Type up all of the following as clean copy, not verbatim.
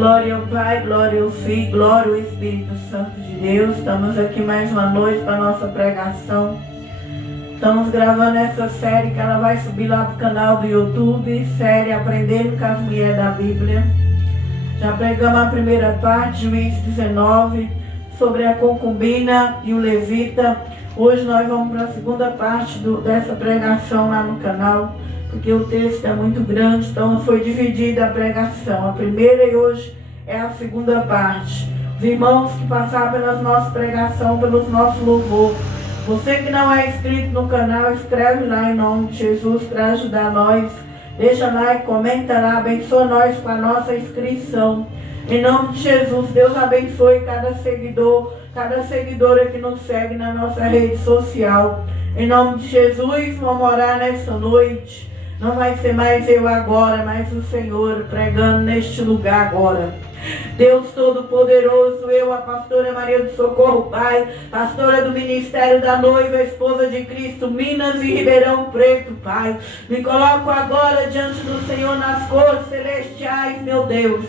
Glória ao Pai, glória ao Filho, glória ao Espírito Santo de Deus. Estamos aqui mais uma noite para a nossa pregação. Estamos gravando essa série que ela vai subir lá para o canal do YouTube, série Aprendendo com as Mulheres da Bíblia. Já pregamos a primeira parte, Juízes 19, sobre a concubina e o levita. Hoje nós vamos para a segunda parte dessa pregação lá no canal, porque o texto é muito grande, então foi dividida a pregação. A primeira e hoje é a segunda parte. Os irmãos que passaram pelas nossas pregações, pelos nossos louvor. Você que não é inscrito no canal, escreve lá em nome de Jesus para ajudar nós. Deixa like, comenta lá, abençoa nós com a nossa inscrição. Em nome de Jesus, Deus abençoe cada seguidor, cada seguidora que nos segue na nossa rede social. Em nome de Jesus, vamos orar nessa noite. Não vai ser mais eu agora, mas o Senhor pregando neste lugar agora. Deus Todo-Poderoso, eu, a pastora Maria do Socorro, Pai, pastora do Ministério da Noiva, esposa de Cristo, Minas e Ribeirão Preto, Pai. Me coloco agora diante do Senhor nas cores celestiais, meu Deus.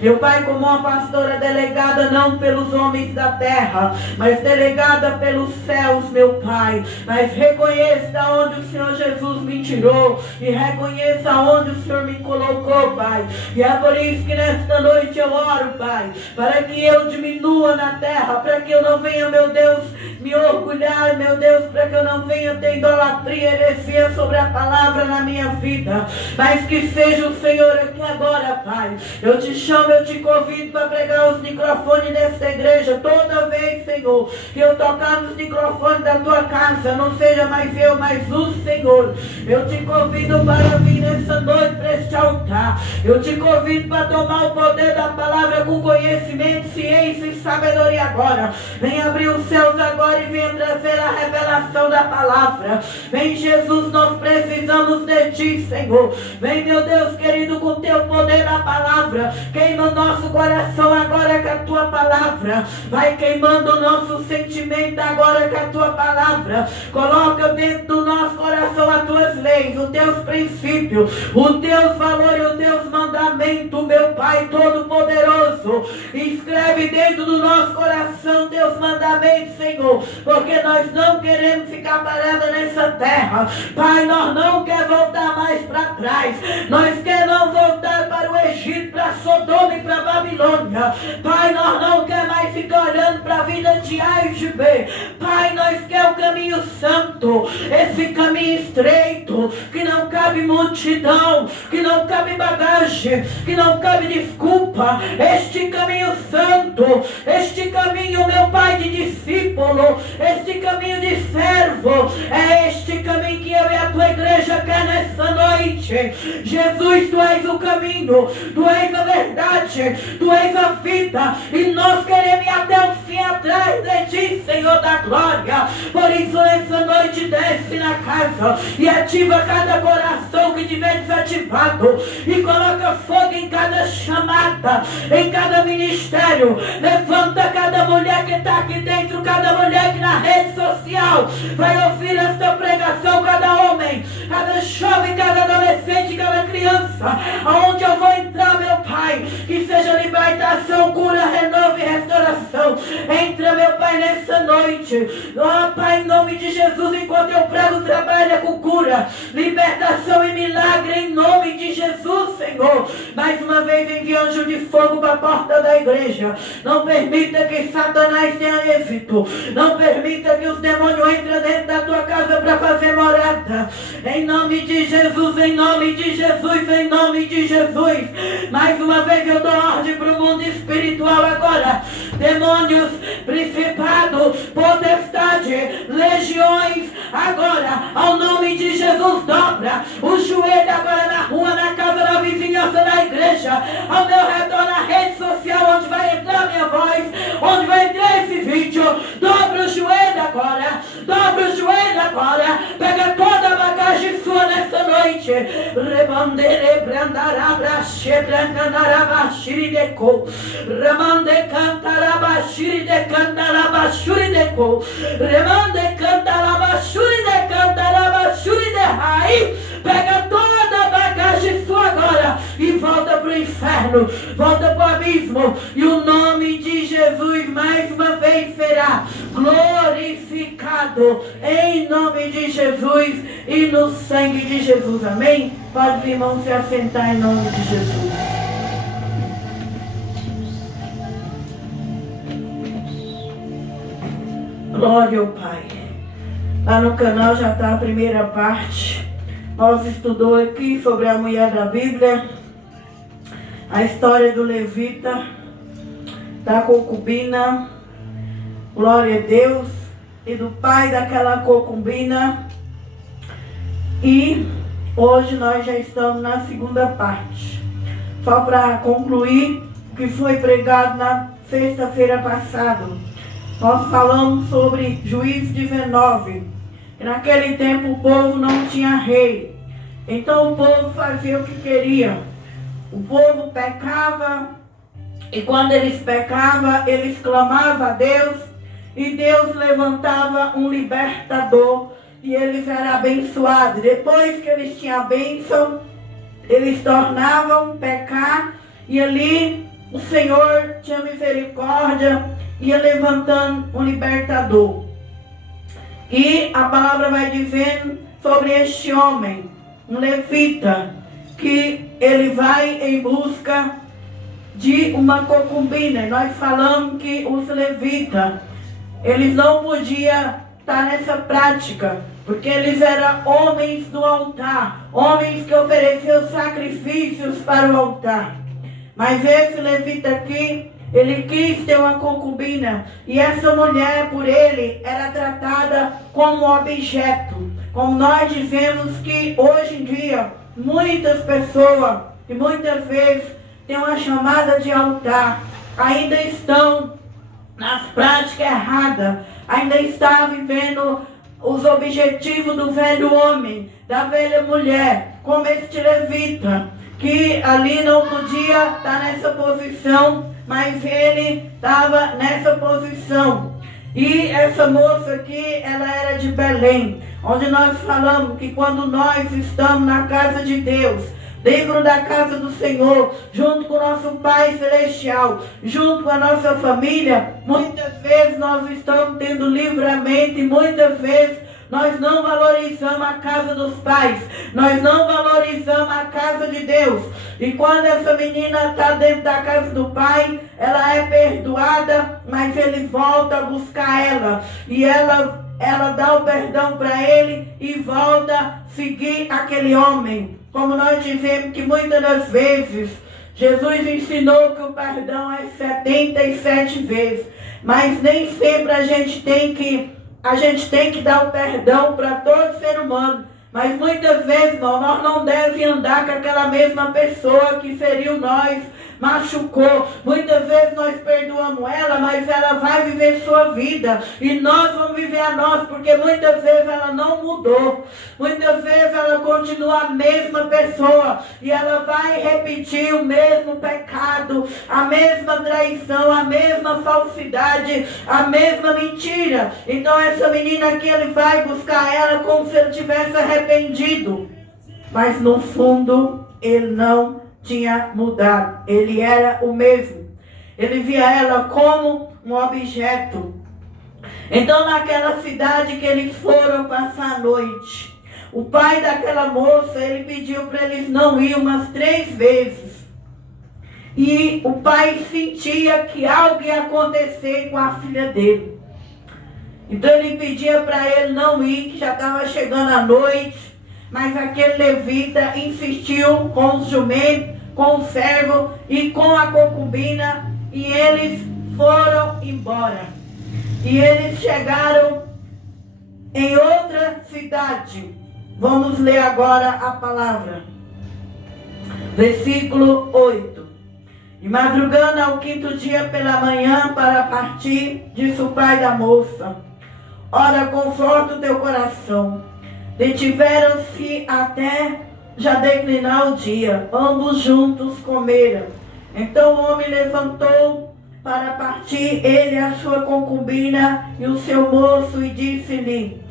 Meu Pai, como uma pastora delegada não pelos homens da terra, mas delegada pelos céus, meu Pai. Mas reconheça de onde o Senhor Jesus me tirou e reconheça onde o Senhor me colocou, Pai. E é por isso que nesta noite eu oro, Pai, para que eu diminua na terra, para que eu não venha, meu Deus, me orgulhar, meu Deus, para que eu não venha ter idolatria, heresia sobre a palavra na minha vida, mas que seja o Senhor aqui agora, Pai. Eu te chamo, eu te convido para pregar os microfones desta igreja. Toda vez, Senhor, que eu tocar nos microfones da tua casa, não seja mais eu, mas o Senhor. Eu te convido para vir nessa noite para este altar. Eu te convido para tomar o poder da palavra com conhecimento, ciência e sabedoria agora. Vem abrir os céus agora e venha trazer a revelação da palavra. Vem, Jesus, nós precisamos de ti, Senhor. Vem, meu Deus querido, com teu poder da palavra. Queima o nosso coração agora com a tua palavra. Vai queimando o nosso sentimento agora com a tua palavra. Coloca dentro do nosso coração as tuas leis, os teus princípios, os teus valores, os teus mandamentos, meu Pai Todo-Poderoso. Escreve dentro do nosso coração teus mandamentos, Senhor, porque nós não queremos ficar parados nessa terra. Pai, nós não queremos voltar mais para trás. Nós queremos voltar para o Egito, para Sodoma e para Babilônia. Pai, nós não queremos mais ficar olhando para a vida de A e de B. Pai, nós queremos o caminho santo, esse caminho estreito, que não cabe multidão, que não cabe bagagem, que não cabe desculpa. Este caminho santo, este caminho, meu Pai, de discípulo, este caminho de servo, é este caminho que eu e a tua igreja quer nessa noite. Jesus, tu és o caminho, tu és a verdade, tu és a vida, e nós queremos ir até o fim atrás de ti, Senhor da glória. Por isso nessa noite desce na casa e ativa cada coração que tiver desativado e coloca fogo em cada chamada, em cada ministério. Levanta cada mulher que está aqui dentro, cada mulher que na rede social vai ouvir esta pregação, cada homem, cada jovem, cada adolescente, cada criança, aonde eu vou entrar, meu Pai, que seja libertação, cura, renovo e restauração. Entra, meu Pai, nessa noite, ó Pai, em nome de Jesus, enquanto eu prego, trabalha com cura, libertação e milagre, em nome de Jesus, Senhor. Mais uma vez envia anjo de fogo para a porta da igreja. Não permita que Satanás tenha êxito. Não permita que os demônios entrem dentro da tua casa para fazer morada. Em nome de Jesus, em nome de Jesus, em nome de Jesus. Mais uma vez eu dou ordem para o mundo espiritual agora. Demônios, principado, potestade, legiões, agora, ao nome de Jesus, dobra o joelho agora na rua, na casa, na vizinhança da igreja, ao meu redor, na rede social, onde vai entrar minha voz, onde vai entrar esse vídeo. Dobra o joelho agora, dobra o joelho agora, pega toda a bagagem sua nessa noite. Rebandere brandarabrache brandanarabaxirideco, ramande cantarabaxiride cantarabachurideco, remande cantarabaxuride cantarabachuride rai. Pega toda a bagagem sua agora e volta pro inferno. inferno, volta para o abismo, e o nome de Jesus mais uma vez será glorificado, em nome de Jesus e no sangue de Jesus, amém? Pode, irmão, se assentar em nome de Jesus. Glória ao Pai. Lá no canal já está a primeira parte. Nós estudamos aqui sobre a mulher da Bíblia, a história do levita, da concubina, glória a Deus, e do pai daquela concubina. E hoje nós já estamos na segunda parte. Só para concluir o que foi pregado na sexta-feira passada. Nós falamos sobre Juízes 19. Naquele tempo o povo não tinha rei. Então o povo fazia o que queria. O povo pecava. E quando eles pecavam, eles clamavam a Deus. E Deus levantava um libertador. E eles eram abençoados. Depois que eles tinham a bênção, eles tornavam pecar. E ali o Senhor tinha misericórdia, ia levantando um libertador. E a palavra vai dizendo sobre este homem, um levita, que ele vai em busca de uma concubina. Nós falamos que os levitas, eles não podiam estar nessa prática, porque eles eram homens do altar, homens que ofereciam sacrifícios para o altar. Mas esse levita aqui, ele quis ter uma concubina, e essa mulher por ele era tratada como objeto. Como nós dizemos que hoje em dia, muitas pessoas, e muitas vezes têm uma chamada de altar, ainda estão nas práticas erradas, ainda estão vivendo os objetivos do velho homem, da velha mulher, como este levita, que ali não podia estar nessa posição, mas ele estava nessa posição. E essa moça aqui, ela era de Belém, onde nós falamos que quando nós estamos na casa de Deus, dentro da casa do Senhor, junto com o nosso Pai Celestial, junto com a nossa família, muitas vezes nós estamos tendo livramento, e muitas vezes nós não valorizamos a casa dos pais, nós não valorizamos a casa de Deus. E quando essa menina está dentro da casa do pai, ela é perdoada, mas ele volta a buscar ela. E ela dá o perdão para ele e volta a seguir aquele homem. Como nós dizemos que muitas das vezes Jesus ensinou que o perdão é 77 vezes. Mas nem sempre a gente tem que dar o perdão para todo ser humano. Mas muitas vezes, irmão, nós não devemos andar com aquela mesma pessoa que feriu nós, machucou. Muitas vezes nós perdoamos ela, mas ela vai viver sua vida. E nós vamos viver a nossa, porque muitas vezes ela não mudou. Muitas vezes ela continua a mesma pessoa. E ela vai repetir o mesmo pecado, a mesma traição, a mesma falsidade, a mesma mentira. Então essa menina aqui, ele vai buscar ela como se ele tivesse arrependido. Mas no fundo, ele não tinha mudado. Ele era o mesmo. Ele via ela como um objeto. Então naquela cidade que eles foram passar a noite, o pai daquela moça, ele pediu para eles não ir umas 3 vezes. E o pai sentia que algo ia acontecer com a filha dele. Então ele pedia para ele não ir, que já estava chegando a noite. Mas aquele levita insistiu com os jumentos, com o servo e com a concubina, e eles foram embora. E eles chegaram em outra cidade. Vamos ler agora a palavra. Versículo 8. E madrugando ao 5º dia pela manhã para partir, disse o pai da moça: ora, conforta o teu coração. Detiveram-se até já declinar o dia. Ambos juntos comeram. Então o homem levantou para partir, ele, a sua concubina e o seu moço, e disse-lhe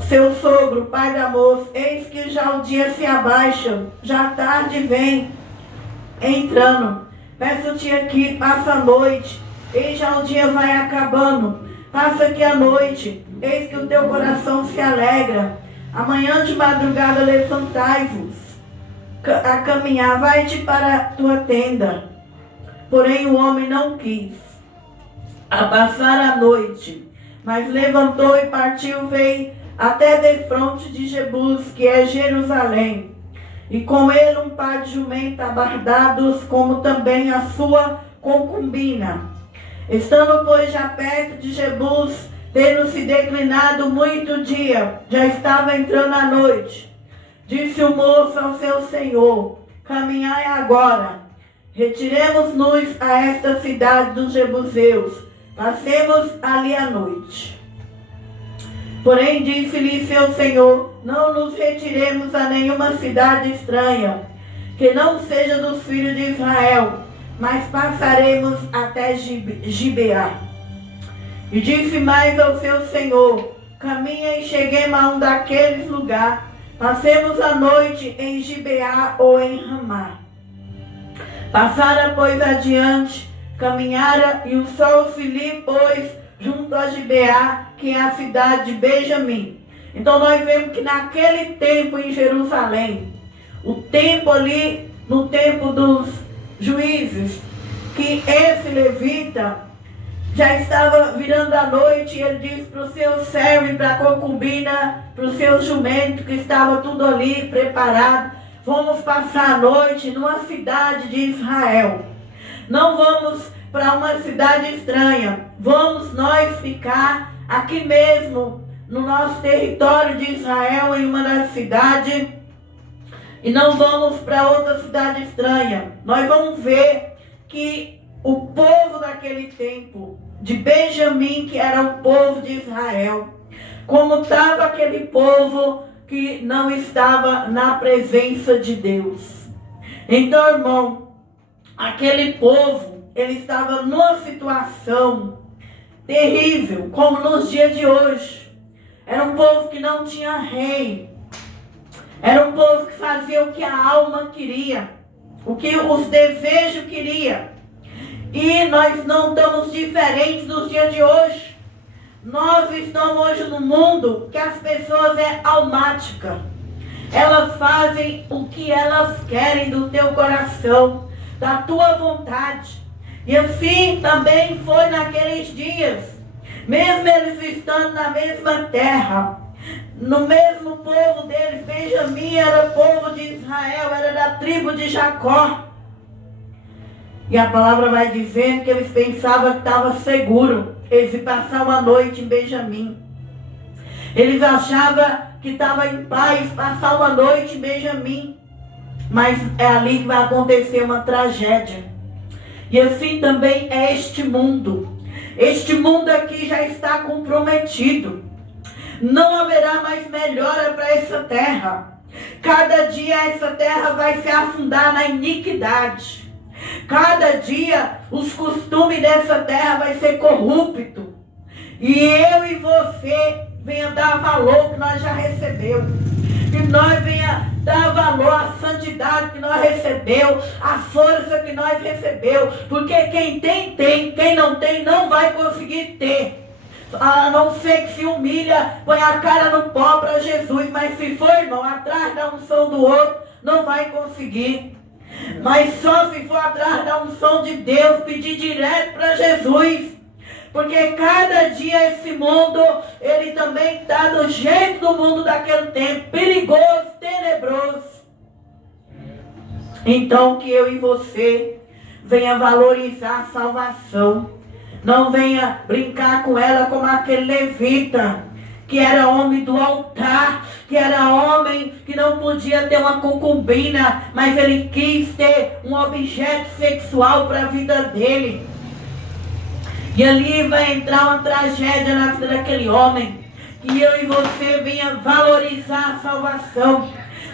seu sogro, pai da moça: eis que já o dia se abaixa, já a tarde vem. entrando. Peço-te aqui, passa a noite, eis já o dia vai acabando. Passa aqui a noite, eis que o teu coração se alegra. Amanhã de madrugada levantai-vos a caminhar, vai-te para a tua tenda. Porém o homem não quis a passar a noite, mas levantou e partiu, veio até defronte de Jebus, que é Jerusalém, e com ele um par de jumenta abardados, como também a sua concubina. Estando, pois, já perto de Jebus, tendo se declinado muito dia, já estava entrando a noite, disse o moço ao seu senhor: caminhai agora, retiremos-nos a esta cidade dos Jebuseus, passemos ali a noite. Porém disse-lhe seu senhor: não nos retiremos a nenhuma cidade estranha, que não seja dos filhos de Israel, mas passaremos até Gibeá. E disse mais ao seu senhor: caminha e cheguemos a um daqueles lugares, passemos a noite em Gibeá ou em Ramá. Passara, pois, adiante, caminhara, e o sol se lhe pôs junto a Gibeá, que é a cidade de Benjamim. Então nós vemos que naquele tempo em Jerusalém, o tempo ali, no tempo dos juízes, que esse levita já estava virando a noite, e ele disse para o seu servo e para a concubina, para o seu jumento, que estava tudo ali preparado: vamos passar a noite numa cidade de Israel. Não vamos para uma cidade estranha. Vamos nós ficar aqui mesmo, no nosso território de Israel, em uma das cidades. E não vamos para outra cidade estranha. Nós vamos ver que o povo daquele tempo, de Benjamim, que era o povo de Israel, como estava aquele povo que não estava na presença de Deus. Então, irmão, aquele povo, ele estava numa situação terrível, como nos dias de hoje. Era um povo que não tinha rei. Era um povo que fazia o que a alma queria, o que os desejos queria. E nós não estamos diferentes dos dias de hoje. Nós estamos hoje num mundo que as pessoas é almática. Elas fazem o que elas querem do teu coração, da tua vontade. E assim também foi naqueles dias. Mesmo eles estando na mesma terra, no mesmo povo deles, Benjamim era povo de Israel, era da tribo de Jacó. E a palavra vai dizendo que eles pensavam que estava seguro. Eles iam passar uma noite em Benjamim. Eles achavam que estava em paz passar uma noite em Benjamim. Mas é ali que vai acontecer uma tragédia. E assim também é este mundo. Este mundo aqui já está comprometido. Não haverá mais melhora para essa terra. Cada dia essa terra vai se afundar na iniquidade. Cada dia os costumes dessa terra vai ser corrupto. E eu e você venha dar valor que nós já recebeu. Que nós venha dar valor à santidade que nós recebeu, à força que nós recebeu. Porque quem tem, tem. Quem não tem, não vai conseguir ter. A não ser que se humilha, põe a cara no pó para Jesus. Mas se for, irmão, atrás da unção do outro, não vai conseguir. Mas só se for atrás da unção de Deus, pedir direto para Jesus. Porque cada dia esse mundo, ele também está do jeito do mundo daquele tempo, perigoso, tenebroso. Então que eu e você venha valorizar a salvação. Não venha brincar com ela como aquele levita, que era homem do altar, que era homem que não podia ter uma concubina, mas ele quis ter um objeto sexual para a vida dele. E ali vai entrar uma tragédia na vida daquele homem. Que eu e você venha valorizar a salvação.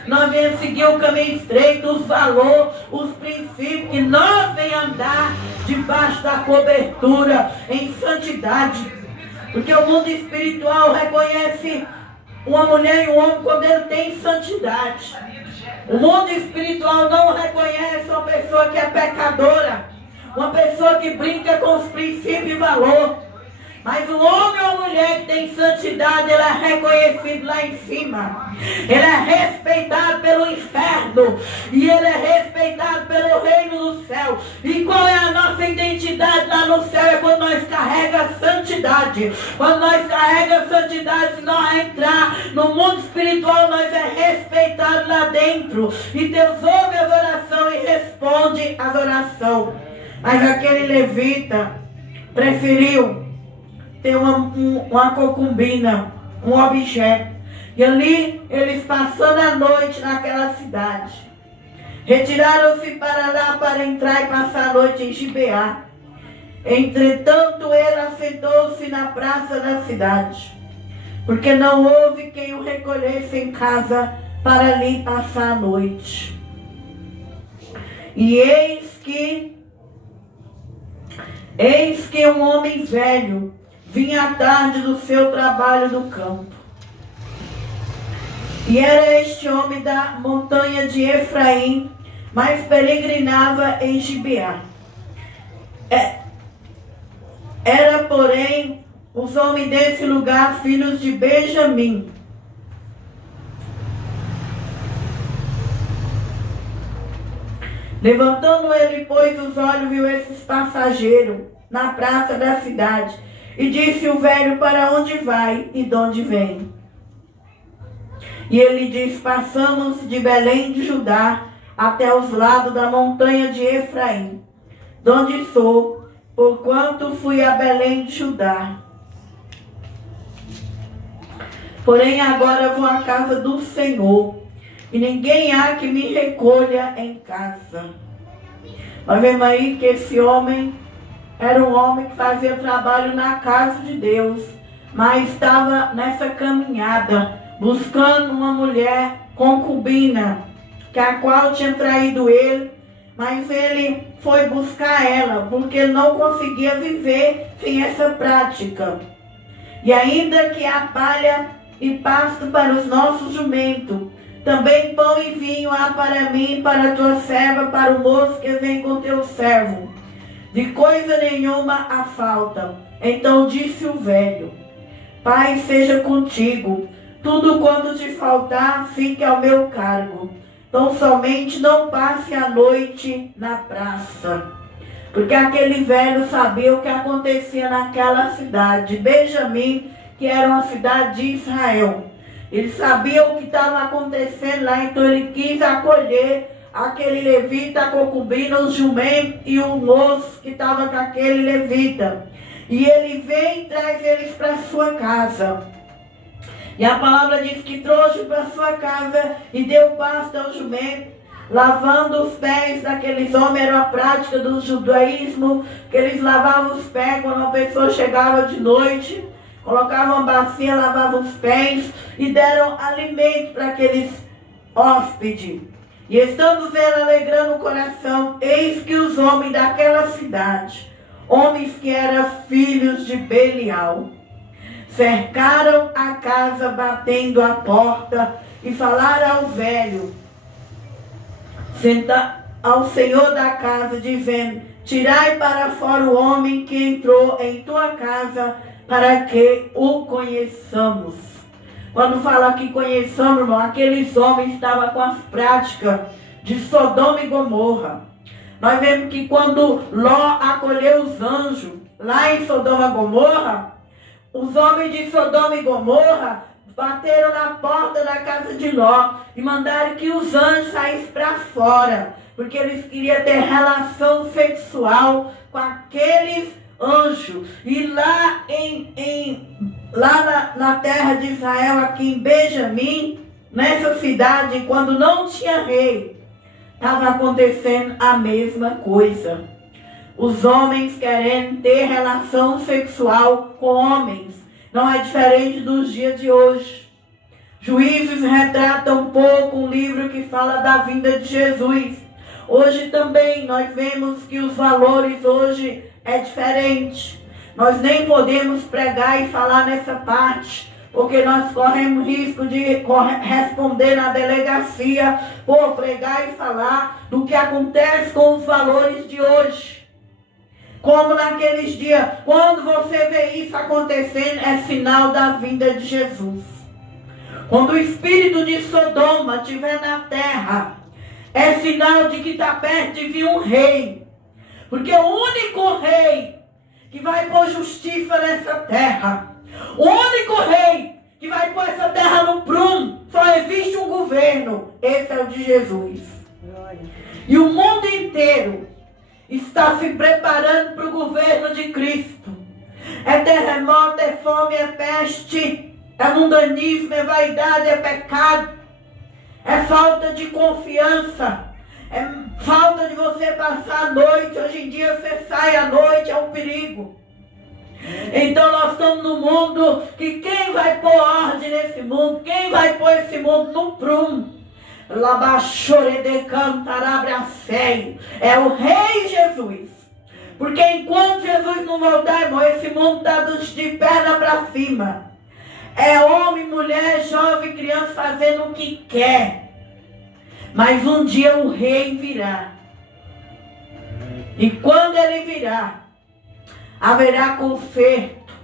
Nós venha seguir o caminho estreito, os valores, os princípios. Que nós venha andar debaixo da cobertura, em santidade. Porque o mundo espiritual reconhece uma mulher e um homem quando ele tem santidade. O mundo espiritual não reconhece uma pessoa que é pecadora, uma pessoa que brinca com os princípios e valor. Mas o homem ou a mulher que tem santidade, ele é reconhecido lá em cima. Ele é respeitado pelo inferno. E ele é respeitado pelo reino do céu. E qual é a nossa identidade lá no céu? É quando nós carregamos santidade. Quando nós carregamos santidade, se nós entrar no mundo espiritual, nós é respeitado lá dentro. E Deus ouve as orações e responde as orações. Mas aquele levita preferiu ter uma concubina, um objeto. E ali, eles passando a noite naquela cidade, retiraram-se para lá para entrar e passar a noite em Gibeá. Entretanto, ele assentou-se na praça da cidade, porque não houve quem o recolhesse em casa para ali passar a noite. E eis que um homem velho vinha à tarde do seu trabalho no campo. E era este homem da montanha de Efraim, mas peregrinava em Gibeá. Era, porém, os homens desse lugar, filhos de Benjamim. Levantando ele, pois, os olhos, viu esses passageiros na praça da cidade. E disse o velho: para onde vai e de onde vem? E ele disse: passamos de Belém de Judá até os lados da montanha de Efraim, de onde sou, porquanto fui a Belém de Judá. Porém agora vou à casa do Senhor, e ninguém há que me recolha em casa. Nós vemos aí que esse homem era um homem que fazia trabalho na casa de Deus, mas estava nessa caminhada, buscando uma mulher concubina, que a qual tinha traído ele, mas ele foi buscar ela, porque ele não conseguia viver sem essa prática. E ainda que há palha e pasto para os nossos jumentos, também pão e vinho há para mim, para a tua serva, para o moço que vem com teu servo. De coisa nenhuma há falta. Então disse o velho: Pai seja contigo, tudo quanto te faltar, fique ao meu cargo. Então somente não passe a noite na praça. Porque aquele velho sabia o que acontecia naquela cidade, Benjamim, que era uma cidade de Israel. Ele sabia o que estava acontecendo lá, então ele quis acolher aquele levita, a concubina, o jumento e o moço que estava com aquele levita. E ele vem e traz eles para sua casa. E a palavra diz que trouxe para sua casa e deu pasto ao jumento, lavando os pés daqueles homens. Era a prática do judaísmo, que eles lavavam os pés quando uma pessoa chegava de noite, colocavam uma bacia, lavavam os pés e deram alimento para aqueles hóspedes. E estando vendo, alegrando o coração, eis que os homens daquela cidade, homens que eram filhos de Belial, cercaram a casa, batendo a porta, e falaram ao velho, ao senhor da casa, dizendo: tirai para fora o homem que entrou em tua casa, para que o conheçamos. Quando fala que conheçamos, irmão, aqueles homens estavam com as práticas de Sodoma e Gomorra. Nós vemos que quando Ló acolheu os anjos lá em Sodoma e Gomorra, os homens de Sodoma e Gomorra bateram na porta da casa de Ló e mandaram que os anjos saíssem para fora, porque eles queriam ter relação sexual com aqueles anjos. E lá na terra de Israel, aqui em Benjamim, nessa cidade, quando não tinha rei, estava acontecendo a mesma coisa. Os homens querendo ter relação sexual com homens. Não é diferente dos dias de hoje. Juízes retrata um pouco um livro que fala da vinda de Jesus. Hoje também nós vemos que os valores hoje é diferente. Nós nem podemos pregar e falar nessa parte, porque nós corremos risco de responder na delegacia por pregar e falar do que acontece com os valores de hoje. Como naqueles dias, quando você vê isso acontecendo, é sinal da vinda de Jesus. Quando o espírito de Sodoma estiver na terra, é sinal de que está perto de vir um rei. Porque o único rei que vai pôr justiça nessa terra, o único rei que vai pôr essa terra no prumo, só existe um governo, esse é o de Jesus. E o mundo inteiro está se preparando para o governo de Cristo. É terremoto, é fome, é peste, é mundanismo, é vaidade, é pecado, é falta de confiança, é falta de você passar a noite. Hoje em dia você sai à noite, é um perigo. Então nós estamos num mundo que quem vai pôr ordem nesse mundo, quem vai pôr esse mundo no prumo, é o Rei Jesus. Porque enquanto Jesus não voltar, irmão, esse mundo está de perna para cima. É homem, mulher, jovem, criança fazendo o que quer. Mas um dia o rei virá. E quando ele virá, haverá conserto,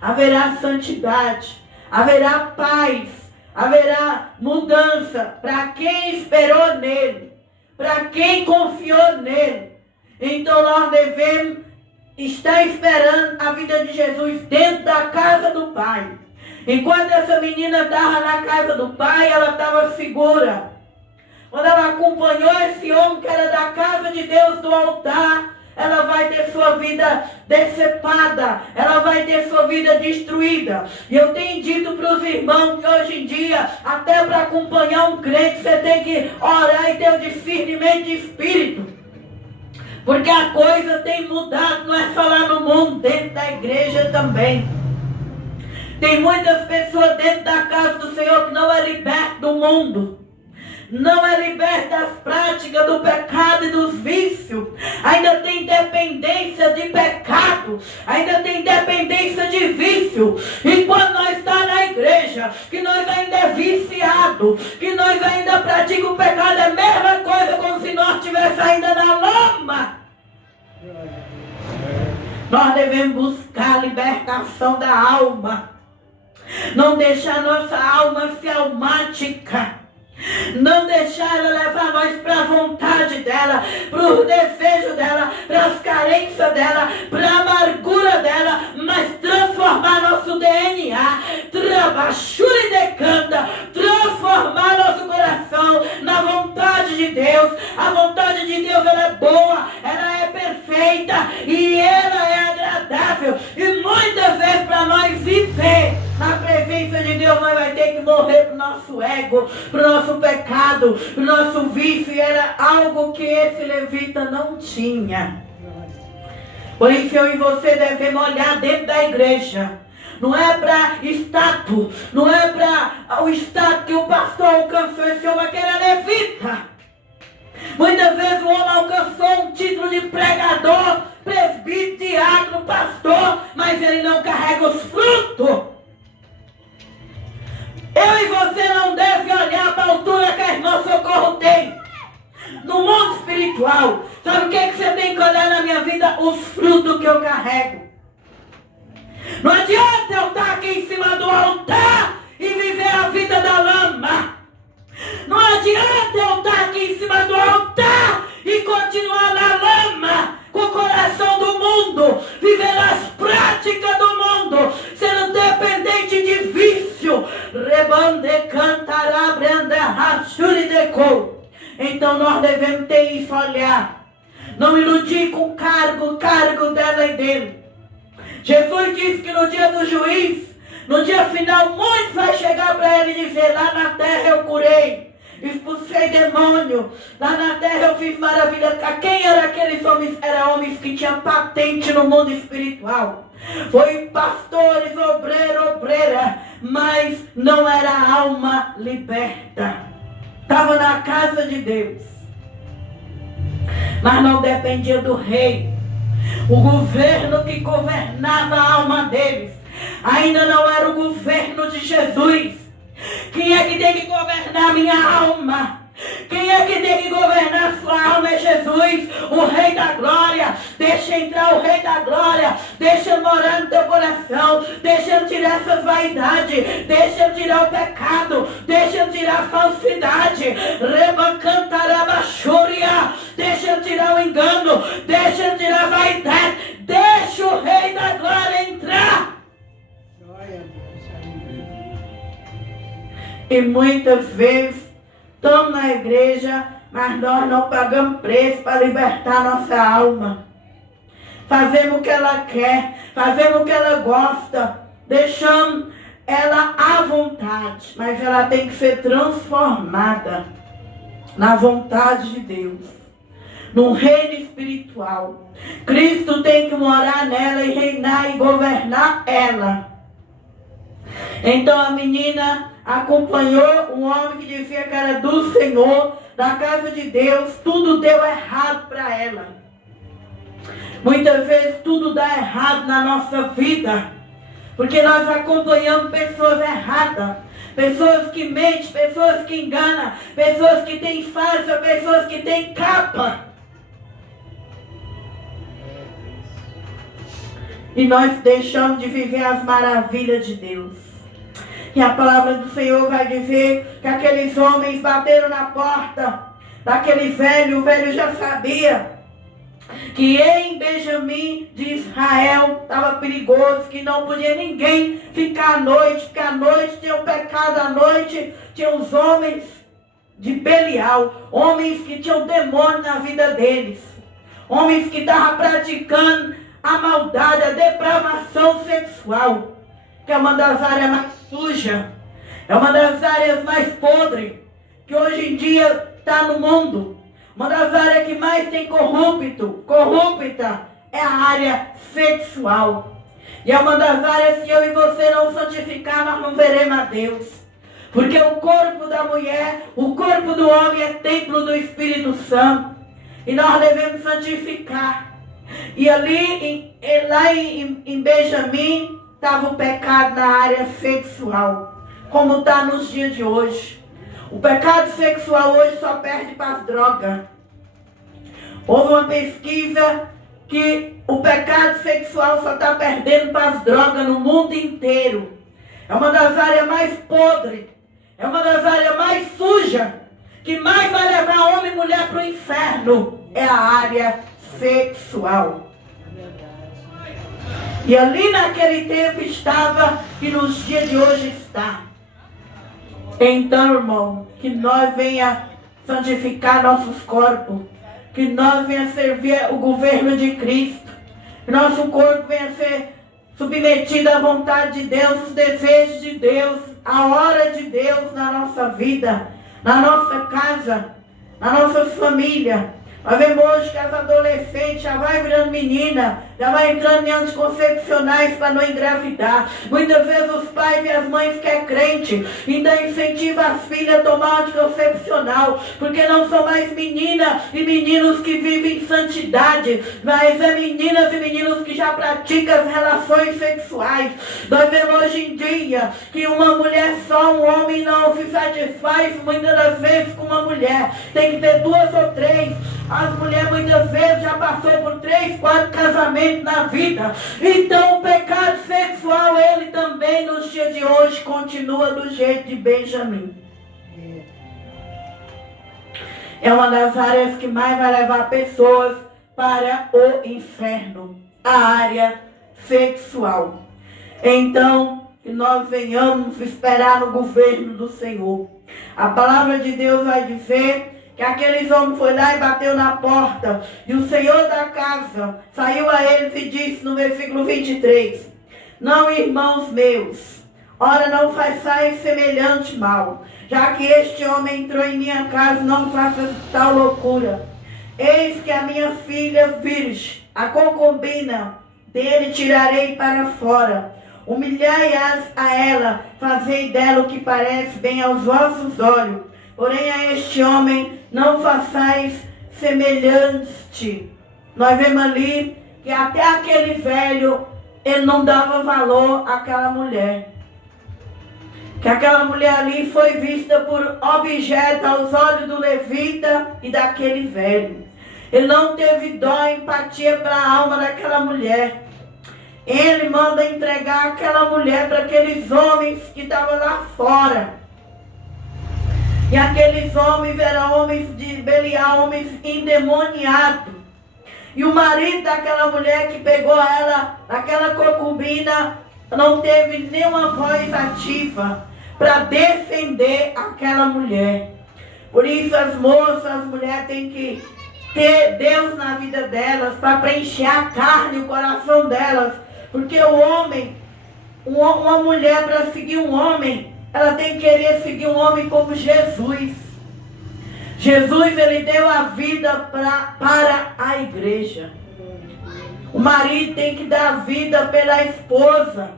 haverá santidade, haverá paz, haverá mudança para quem esperou nele, para quem confiou nele. Então nós devemos estar esperando a vida de Jesus dentro da casa do Pai. Enquanto essa menina estava na casa do Pai, ela estava segura. Quando ela acompanhou esse homem que era da casa de Deus, do altar, ela vai ter sua vida decepada, ela vai ter sua vida destruída. E eu tenho dito para os irmãos que hoje em dia, até para acompanhar um crente, você tem que orar e ter o discernimento de espírito. Porque a coisa tem mudado, não é só lá no mundo, dentro da igreja também. Tem muitas pessoas dentro da casa do Senhor que não é liberto do mundo. Não é liberto das práticas do pecado e dos vícios. Ainda tem dependência de pecado. Ainda tem dependência de vício. E quando nós estamos na igreja, que nós ainda é viciado, que nós ainda praticamos o pecado, é a mesma coisa como se nós estivéssemos ainda na lama. Nós devemos buscar a libertação da alma. Não deixar nossa alma ser almática. Não deixar ela levar nós para a vontade dela, para o desejo dela, para as carências dela, para a amargura dela, mas transformar nosso DNA, transformar nosso coração na vontade de Deus. A vontade de Deus, ela é boa, ela é perfeita e ela é agradável. E muitas vezes para nós viver na presença de Deus, nós vamos ter que morrer para o nosso ego, para o nosso pecado, para o nosso vício. E era algo que esse levita não tinha. Por isso eu e você devemos olhar dentro da igreja. Não é para status, não é para o status que o pastor alcançou. Esse homem que era levita. Muitas vezes o homem alcançou um título de pregador, presbítero, diácono, pastor, mas ele não carrega os frutos. Eu e você não deve olhar para a altura que a irmã Socorro tem. No mundo espiritual, sabe o que você tem que olhar na minha vida? Os frutos que eu carrego. Não adianta eu estar aqui em cima do altar e viver a vida da lama. Não adianta eu estar aqui em cima do altar e continuar na lama, com o coração do mundo, viver as práticas do mundo, sendo dependente de vício. Então nós devemos ter isso, olhar. Não iludir com o cargo dela e dele. Jesus disse que no dia do juiz, no dia final, muitos vai chegar para ele e dizer: lá na terra eu curei, expulsei demônio, lá na terra eu fiz maravilha. Quem era aqueles homens? Eram homens que tinham patente no mundo espiritual. Foi pastores, obreira, mas não era alma liberta. Estava na casa de Deus, mas não dependia do rei. O governo que governava a alma deles Ainda não era o governo de Jesus. Quem é que tem que governar minha alma? Quem é que tem que governar sua alma? É Jesus, o Rei da Glória. Deixa entrar o Rei da Glória. Deixa ele morar no teu coração. Deixa ele tirar essas vaidades. Deixa ele tirar o pecado. Deixa ele tirar a falsidade. Rebacantarabachúria. Deixa ele tirar o engano. Deixa ele tirar a vaidade. Deixa o Rei da Glória entrar. E muitas vezes estamos na igreja, mas nós não pagamos preço para libertar nossa alma. Fazemos o que ela quer, fazemos o que ela gosta, deixamos ela à vontade, mas ela tem que ser transformada na vontade de Deus, num reino espiritual. Cristo tem que morar nela e reinar e governar ela. Então a menina acompanhou um homem que dizia que era do Senhor, da casa de Deus. Tudo deu errado para ela. Muitas vezes tudo dá errado na nossa vida, porque nós acompanhamos pessoas erradas, pessoas que mentem, pessoas que enganam, pessoas que têm farsa, pessoas que têm capa. E nós deixamos de viver as maravilhas de Deus. E a palavra do Senhor vai dizer que aqueles homens bateram na porta daquele velho. O velho já sabia que em Benjamim de Israel estava perigoso, que não podia ninguém ficar à noite, porque à noite tinha o pecado, à noite tinha os homens de Belial, homens que tinham demônio na vida deles, homens que estavam praticando a maldade, a depravação sexual, que é uma das áreas mais sujas, é uma das áreas mais podres que hoje em dia está no mundo. Uma das áreas que mais tem corrupta é a área sexual. E é uma das áreas que eu e você não santificar, nós não veremos a Deus. Porque o corpo da mulher, o corpo do homem é templo do Espírito Santo. E nós devemos santificar. E ali, lá em Benjamim, estava o pecado na área sexual, como está nos dias de hoje. O pecado sexual hoje só perde para as drogas. Houve uma pesquisa que o pecado sexual só está perdendo para as drogas no mundo inteiro. É uma das áreas mais podres, é uma das áreas mais sujas, que mais vai levar homem e mulher para o inferno, é a área sexual. E ali naquele tempo estava, e nos dias de hoje está. Então, irmão, que nós venha santificar nossos corpos, que nós venha servir o governo de Cristo, que nosso corpo venha ser submetido à vontade de Deus, os desejos de Deus, a hora de Deus na nossa vida, na nossa casa, na nossa família. Nós vemos hoje que as adolescentes já vai virando menina, já vai entrando em anticoncepcionais para não engravidar. Muitas vezes os pais e as mães que é crente ainda incentivam as filhas a tomar anticoncepcional, porque não são mais meninas e meninos que vivem em santidade, mas é meninas e meninos que já praticam as relações sexuais. Nós vemos hoje em dia que uma mulher só, um homem não se satisfaz muitas das vezes com uma mulher. Tem que ter 2 ou 3. As mulheres muitas vezes já passou por 3, 4 casamentos na vida. Então o pecado sexual, ele também nos dias de hoje continua do jeito de Benjamim. É uma das áreas que mais vai levar pessoas para o inferno. A área sexual. Então, que nós venhamos esperar no governo do Senhor. A palavra de Deus vai dizer que aqueles homens foram lá e bateu na porta. E o Senhor da casa saiu a eles e disse no versículo 23. Não, irmãos meus, ora não façais semelhante mal. Já que este homem entrou em minha casa, não faça tal loucura. Eis que a minha filha virgem, a concubina dele tirarei para fora. Humilhai-as a ela, fazei dela o que parece bem aos vossos olhos. Porém a este homem não façais semelhante. Nós vemos ali que até aquele velho ele não dava valor àquela mulher. Que aquela mulher ali foi vista por objeto aos olhos do levita e daquele velho. Ele não teve dó e empatia para a alma daquela mulher. Ele manda entregar aquela mulher para aqueles homens que estavam lá fora. E aqueles homens eram homens de Belial, homens endemoniados. E o marido daquela mulher que pegou ela, aquela concubina, não teve nenhuma voz ativa para defender aquela mulher. Por isso as moças, as mulheres têm que ter Deus na vida delas, para preencher a carne e o coração delas. Porque o homem, uma mulher para seguir um homem, ela tem que querer seguir um homem como Jesus. Jesus, ele deu a vida para a igreja. O marido tem que dar a vida pela esposa.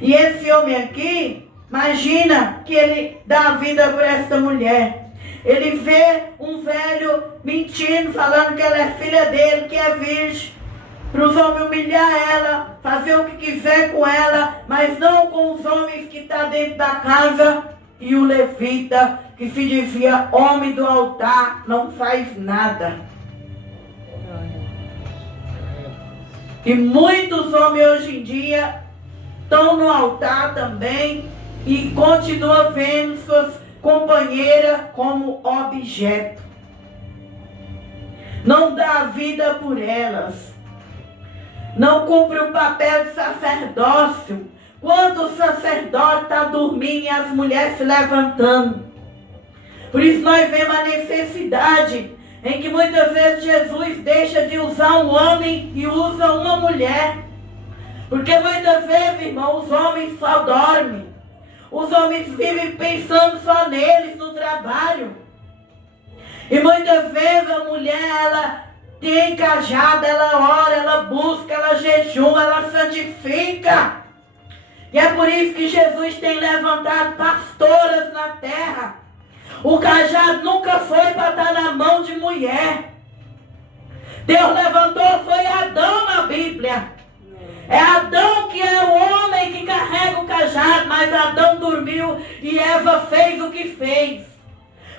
E esse homem aqui, imagina que ele dá a vida por esta mulher. Ele vê um velho mentindo, falando que ela é filha dele, que é virgem. Para os homens humilhar ela, fazer o que quiser com ela, mas não com os homens que estão dentro da casa. E o levita, que se dizia homem do altar, não faz nada. E muitos homens hoje em dia estão no altar também e continuam vendo suas companheiras como objeto. Não dá vida por elas. Não cumpre o papel de sacerdócio. Quando o sacerdote está dormindo e as mulheres se levantando. Por isso nós vemos a necessidade em que muitas vezes Jesus deixa de usar um homem e usa uma mulher. Porque muitas vezes, irmão, os homens só dormem. Os homens vivem pensando só neles, no trabalho. E muitas vezes a mulher, ela tem cajado, ela ora, ela busca, ela jejuma, ela santifica. E é por isso que Jesus tem levantado pastoras na terra. O cajado nunca foi para estar na mão de mulher. Deus levantou, foi Adão na Bíblia. É Adão que é o homem que carrega o cajado, mas Adão dormiu e Eva fez o que fez.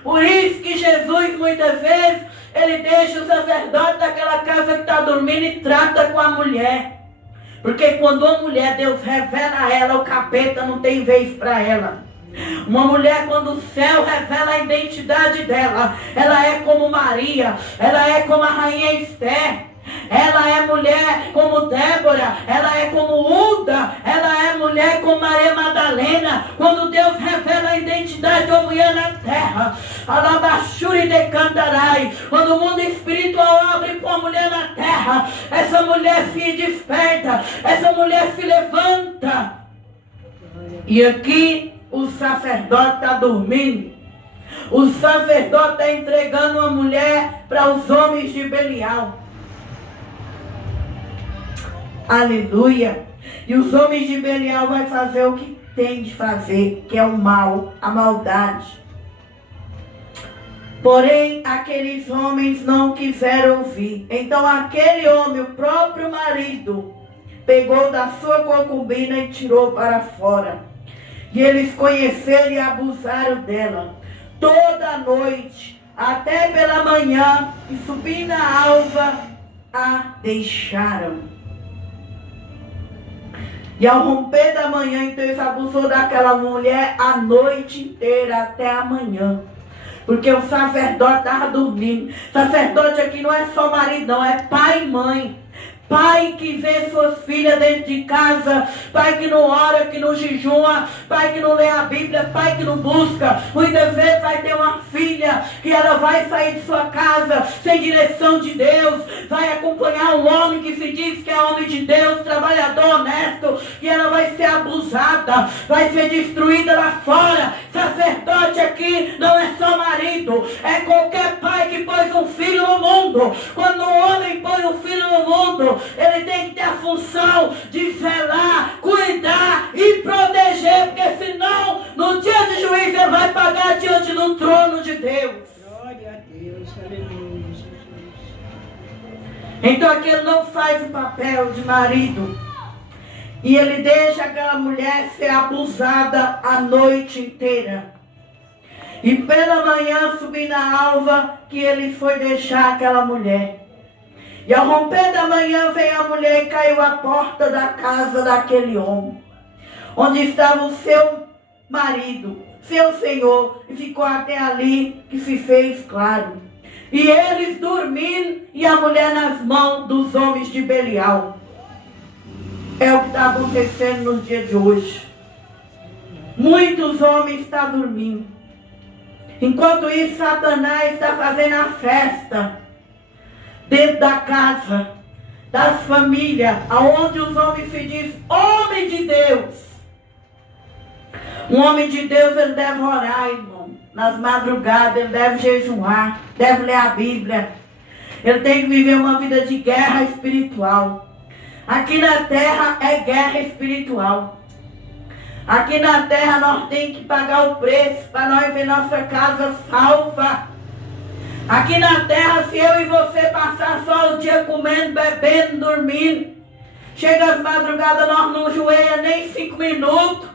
Por isso que Jesus, muitas vezes, ele deixa o sacerdote daquela casa que está dormindo e trata com a mulher. Porque quando uma mulher, Deus revela a ela, o capeta não tem vez para ela. Uma mulher, quando o céu revela a identidade dela, ela é como Maria, ela é como a rainha Esther. Ela é mulher como Débora, ela é como Uda, ela é mulher como Maria Madalena. Quando Deus revela a identidade de uma mulher na terra, Alabachuri de Cantarai, quando o mundo espiritual abre para uma mulher na terra, essa mulher se desperta, essa mulher se levanta. E aqui o sacerdote está dormindo. O sacerdote está entregando uma mulher para os homens de Belial. Aleluia. E os homens de Belial vão fazer o que tem de fazer, que é o mal, a maldade. Porém, aqueles homens não quiseram ouvir. Então aquele homem, o próprio marido, pegou da sua concubina e tirou para fora. E eles conheceram e abusaram dela toda noite, até pela manhã, e subindo a alva, a deixaram. E ao romper da manhã, então eles abusou daquela mulher a noite inteira, até a manhã. Porque o sacerdote estava dormindo. Sacerdote aqui não é só marido, não, é pai e mãe. Pai que vê suas filhas dentro de casa, pai que não ora, que não jejuma, pai que não lê a Bíblia, pai que não busca. Muitas vezes vai ter uma filha que ela vai sair de sua casa sem direção de Deus, vai acompanhar um homem que se diz que é homem de Deus, trabalhador, honesto, e ela vai ser abusada, vai ser destruída lá fora. Sacerdote aqui não é só marido, é qualquer pai que pôs um filho no mundo. Quando um homem põe um filho no mundo, ele tem que ter a função de zelar, cuidar e proteger, porque senão, no dia de juízo, ele vai pagar diante do trono de Deus. Glória a Deus, aleluia, Jesus. Então aqui ele não faz o papel de marido, E ele deixa aquela mulher ser abusada a noite inteira. E pela manhã, subir na alva, que ele foi deixar aquela mulher. E ao romper da manhã, veio a mulher e caiu à porta da casa daquele homem, onde estava o seu marido, seu senhor, e ficou até ali que se fez claro. E eles dormindo e a mulher nas mãos dos homens de Belial. É o que está acontecendo nos dias de hoje. Muitos homens estão dormindo. Enquanto isso, Satanás está fazendo a festa dentro da casa, das famílias, aonde os homens se diz homem de Deus. Um homem de Deus, ele deve orar, irmão. Nas madrugadas, ele deve jejuar, deve ler a Bíblia. Ele tem que viver uma vida de guerra espiritual. Aqui na terra é guerra espiritual. Aqui na terra nós temos que pagar o preço para nós ver nossa casa salva. Aqui na terra, se eu e você passar só o dia comendo, bebendo, dormindo, chega às madrugadas, nós não joelha nem 5 minutos.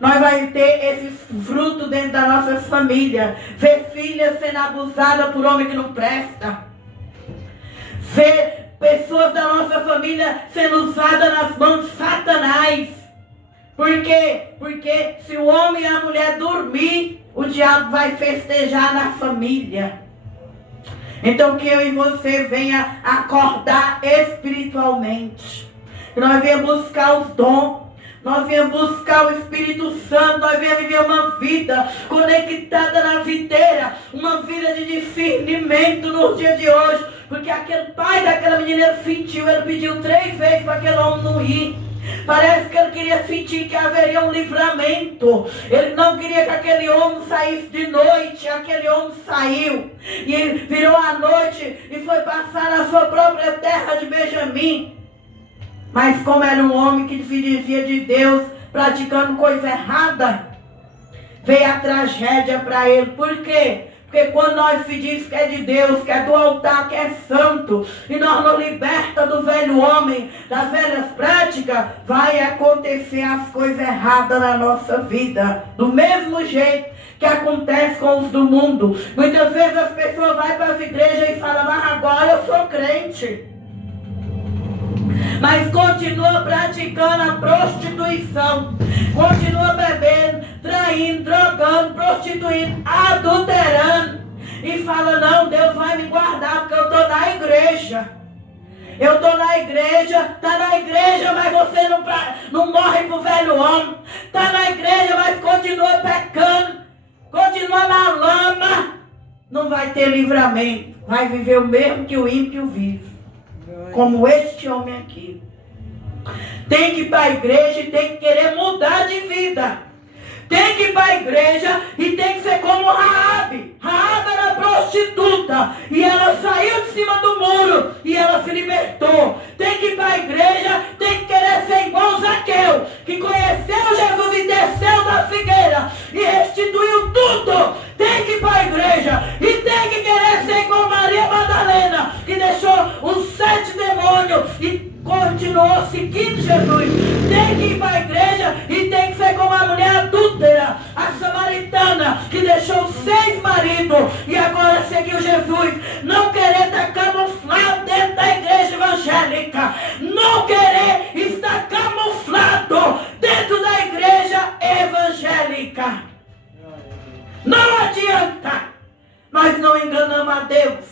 Nós vamos ter esses frutos dentro da nossa família. Ver filhas sendo abusadas por homem que não presta. Ver pessoas da nossa família sendo usadas nas mãos de Satanás. Por quê? Porque se o homem e a mulher dormir, o diabo vai festejar na família. Então que eu e você venha acordar espiritualmente. Que nós venhamos buscar os dons. Nós viemos buscar o Espírito Santo, nós viemos viver uma vida conectada na videira, uma vida de discernimento nos dias de hoje, porque aquele pai daquela menina sentiu, ele pediu 3 vezes para aquele homem não ir. Parece que ele queria sentir que haveria um livramento. Ele não queria que aquele homem saísse de noite. Aquele homem saiu e ele virou a noite e foi passar na sua própria terra de Benjamim. Mas como era um homem que se dizia de Deus, praticando coisa errada, veio a tragédia para ele. Por quê? Porque quando nós se diz que é de Deus, que é do altar, que é santo, e nós nos liberta do velho homem, das velhas práticas, vai acontecer as coisas erradas na nossa vida. Do mesmo jeito que acontece com os do mundo. Muitas vezes as pessoas vão para as igrejas e falam, mas agora eu sou crente. Mas continua praticando a prostituição, continua bebendo, traindo, drogando, prostituindo, adulterando, e fala, não, Deus vai me guardar porque eu estou na igreja. Eu estou na igreja, está na igreja, mas você não morre pro velho homem. Está na igreja, mas continua pecando, continua na lama. Não vai ter livramento, vai viver o mesmo que o ímpio vive. Como este homem aqui. Tem que ir para a igreja e tem que querer mudar de vida. Tem que ir para a igreja e tem que ser como Raabe. Raabe era prostituta e ela saiu de cima do muro e ela se libertou. Tem que ir para a igreja, tem que querer ser igual Zaqueu, que conheceu Jesus e desceu da figueira e restituiu tudo. Tem que ir para a igreja e tem que querer ser igual Maria Madalena, que deixou os 7 demônios e continuou seguindo Jesus. Tem que ir para a igreja e tem que ser como a mulher adúltera, a samaritana, que deixou 6 maridos e agora seguiu Jesus. Não querer estar camuflado dentro da igreja evangélica, não querer estar camuflado dentro da igreja evangélica. Não adianta. Nós não enganamos a Deus.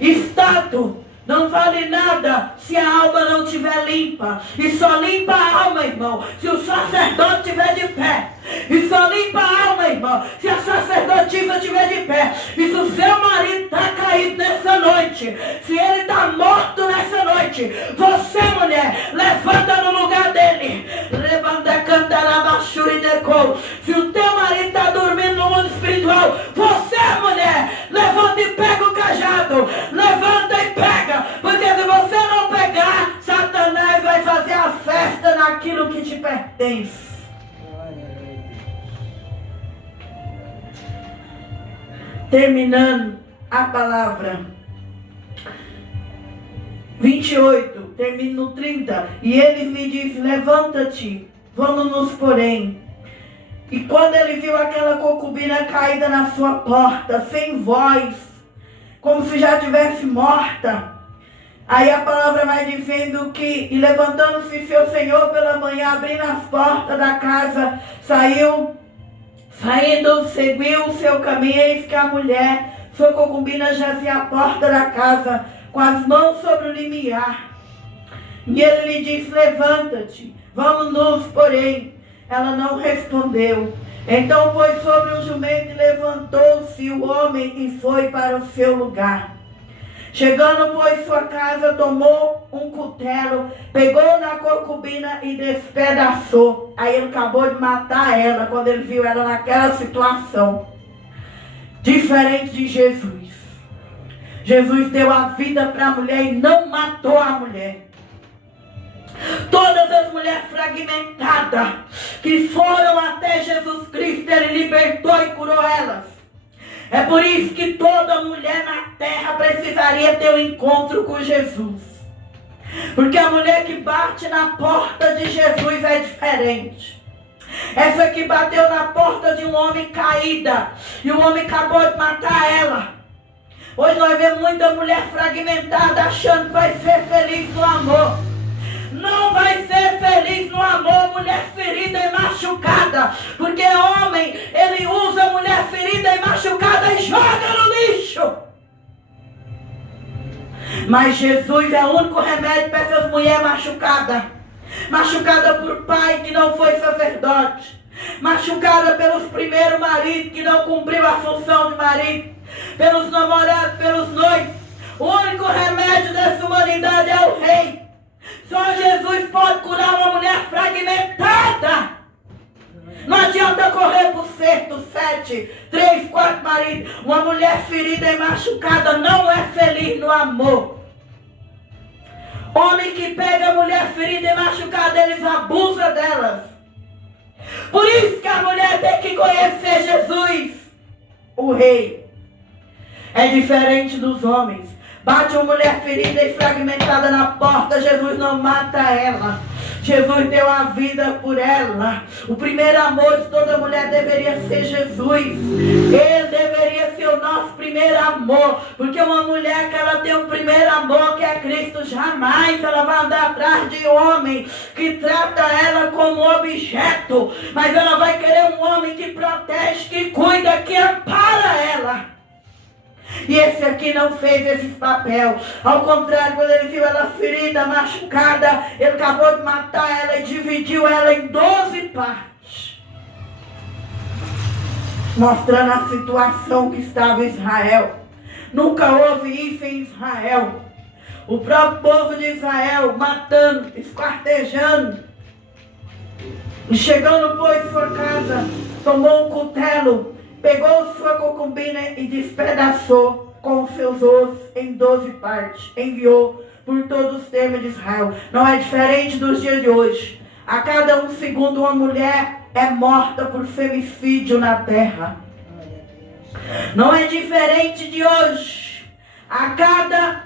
Estado não vale nada se a alma não estiver limpa. E só limpa a alma, irmão, se o sacerdote estiver de pé. E só limpa a alma, irmão, se a sacerdotisa estiver de pé. E se o seu marido está caído nessa noite, se ele está morto nessa noite, você, mulher, levanta no lugar dele. Se o teu marido está dormindo no mundo espiritual, você, mulher, levanta e pega o cajado. Levanta e pega. Porque se você não pegar, Satanás vai fazer a festa naquilo que te pertence. Terminando a palavra. 28, termino no 30. E ele lhe disse: levanta-te, vamos-nos porém. E quando ele viu aquela concubina caída na sua porta, sem voz, como se já tivesse morta, aí a palavra vai dizendo que, e levantando-se seu senhor pela manhã, abrindo as portas da casa, saindo, seguiu o seu caminho, eis que a mulher, sua concubina, jazia à porta da casa, com as mãos sobre o limiar. E ele lhe disse: levanta-te, vamos-nos, porém. Ela não respondeu. Então pôs sobre um jumento e levantou-se o homem e foi para o seu lugar. Chegando, pois, sua casa, tomou um cutelo, pegou na concubina e despedaçou. Aí ele acabou de matar ela, quando ele viu ela naquela situação. Diferente de Jesus. Jesus deu a vida para a mulher e não matou a mulher. Todas as mulheres fragmentadas que foram até Jesus Cristo, ele libertou e curou elas. É por isso que toda mulher na terra precisaria ter um encontro com Jesus. Porque a mulher que bate na porta de Jesus é diferente. Essa que bateu na porta de um homem caída e o homem acabou de matar ela. Hoje nós vemos muita mulher fragmentada achando que vai ser feliz no amor. Não vai ser feliz no amor, mulher ferida e machucada. Porque homem, ele usa mulher ferida e machucada e joga no lixo. Mas Jesus é o único remédio para essas mulheres machucadas. Machucada por pai que não foi sacerdote. Machucada pelos primeiros maridos que não cumpriu a função de marido. Pelos namorados, pelos noivos. O único remédio dessa humanidade é o rei. Só Jesus pode curar uma mulher fragmentada. Não adianta correr por certo, 7, 3, 4 maridos. Uma mulher ferida e machucada não é feliz no amor. Homem que pega a mulher ferida e machucada, eles abusam delas. Por isso que a mulher tem que conhecer Jesus, o rei. É diferente dos homens. Bate uma mulher ferida e fragmentada na porta, Jesus não mata ela. Jesus deu a vida por ela. O primeiro amor de toda mulher deveria ser Jesus. Ele deveria ser o nosso primeiro amor. Porque uma mulher que ela tem um primeiro amor, que é Cristo, jamais ela vai andar atrás de um homem que trata ela como objeto. Mas ela vai querer um homem que protege, que cuida, que ampara ela. E esse aqui não fez esse papel. Ao contrário, quando ele viu ela ferida, machucada, ele acabou de matar ela e dividiu ela em 12 partes. Mostrando a situação que estava Israel. Nunca houve isso em Israel. O próprio povo de Israel matando, esquartejando. E chegando, pois, sua casa, tomou um cutelo, pegou sua concubina e despedaçou com os seus ossos em 12 partes. Enviou por todos os termos de Israel. Não é diferente dos dias de hoje. A cada um segundo uma mulher é morta por femicídio na terra. Não é diferente de hoje. A cada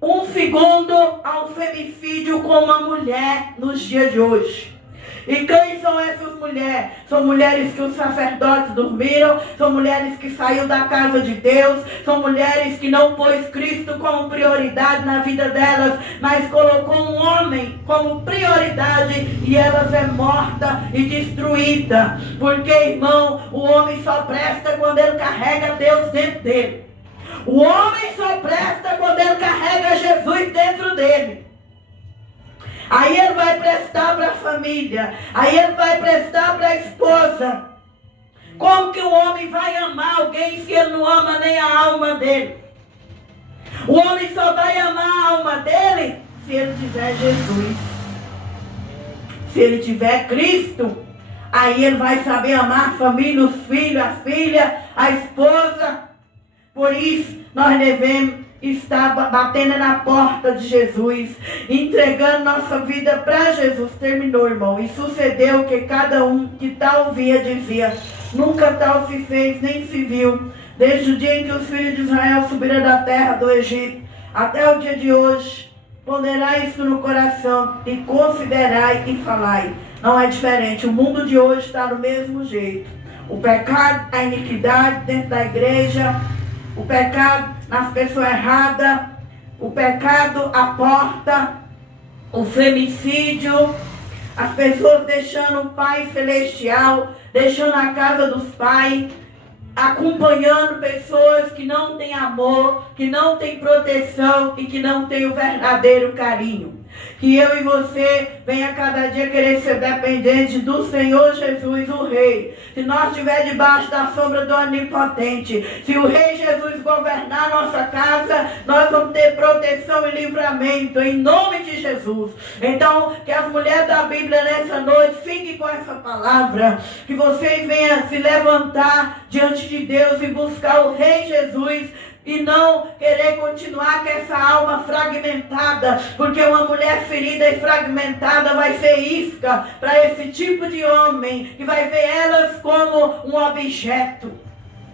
um segundo há um femicídio com uma mulher nos dias de hoje. E quem são essas mulheres? São mulheres que os sacerdotes dormiram, são mulheres que saíram da casa de Deus, são mulheres que não pôs Cristo como prioridade na vida delas, mas colocou um homem como prioridade e elas é morta e destruída. Porque, irmão, o homem só presta quando ele carrega Deus dentro dele. O homem só presta quando ele carrega Jesus dentro dele. Aí ele vai prestar para a família. Aí ele vai prestar para a esposa. Como que o homem vai amar alguém se ele não ama nem a alma dele? O homem só vai amar a alma dele se ele tiver Jesus. Se ele tiver Cristo, aí ele vai saber amar a família, os filhos, as filhas, a esposa. Por isso, nós devemos está batendo na porta de Jesus, entregando nossa vida para Jesus. Terminou, irmão. E sucedeu que cada um que tal via dizia: nunca tal se fez, nem se viu, desde o dia em que os filhos de Israel subiram da terra do Egito, até o dia de hoje. ponderai isso no coração e considerai e falai. Não é diferente, o mundo de hoje está do mesmo jeito. O pecado, a iniquidade dentro da igreja, o pecado nas pessoas erradas, o pecado à porta, o femicídio, as pessoas deixando o Pai Celestial, deixando a casa dos pais, acompanhando pessoas que não têm amor, que não têm proteção e que não têm o verdadeiro carinho. Que eu e você venha cada dia querer ser dependente do Senhor Jesus, o Rei. Se nós estivermos debaixo da sombra do Onipotente, se o Rei Jesus governar nossa casa, nós vamos ter proteção e livramento, em nome de Jesus. Então, que as mulheres da Bíblia nessa noite fiquem com essa palavra, que vocês venham se levantar diante de Deus e buscar o Rei Jesus, e não querer continuar com essa alma fragmentada, porque uma mulher ferida e fragmentada vai ser isca para esse tipo de homem, que vai ver elas como um objeto,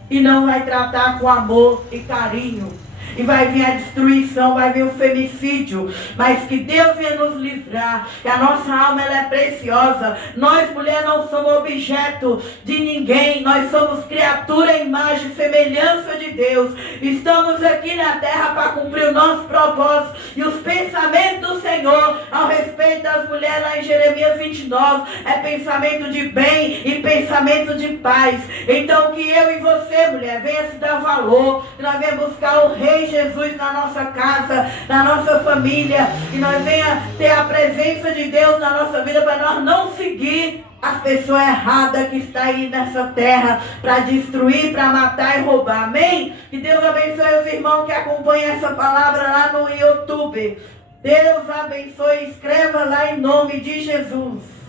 e não vai tratar com amor e carinho. E vai vir a destruição, vai vir o femicídio. Mas que Deus venha nos livrar. Que a nossa alma ela é preciosa. Nós, mulher, não somos objeto de ninguém. Nós somos criatura, imagem e semelhança de Deus. Estamos aqui na terra para cumprir o nosso propósito. E os pensamentos do Senhor ao respeito das mulheres lá em Jeremias 29 é pensamento de bem e pensamento de paz. Então que eu e você, mulher, venha se dar valor. Que nós venhamos buscar o Rei Jesus na nossa casa, na nossa família, e nós venha ter a presença de Deus na nossa vida, para nós não seguir as pessoas erradas que estão aí nessa terra para destruir, para matar e roubar. Amém? Que Deus abençoe os irmãos que acompanham essa palavra lá no YouTube. Deus abençoe, escreva lá em nome de Jesus.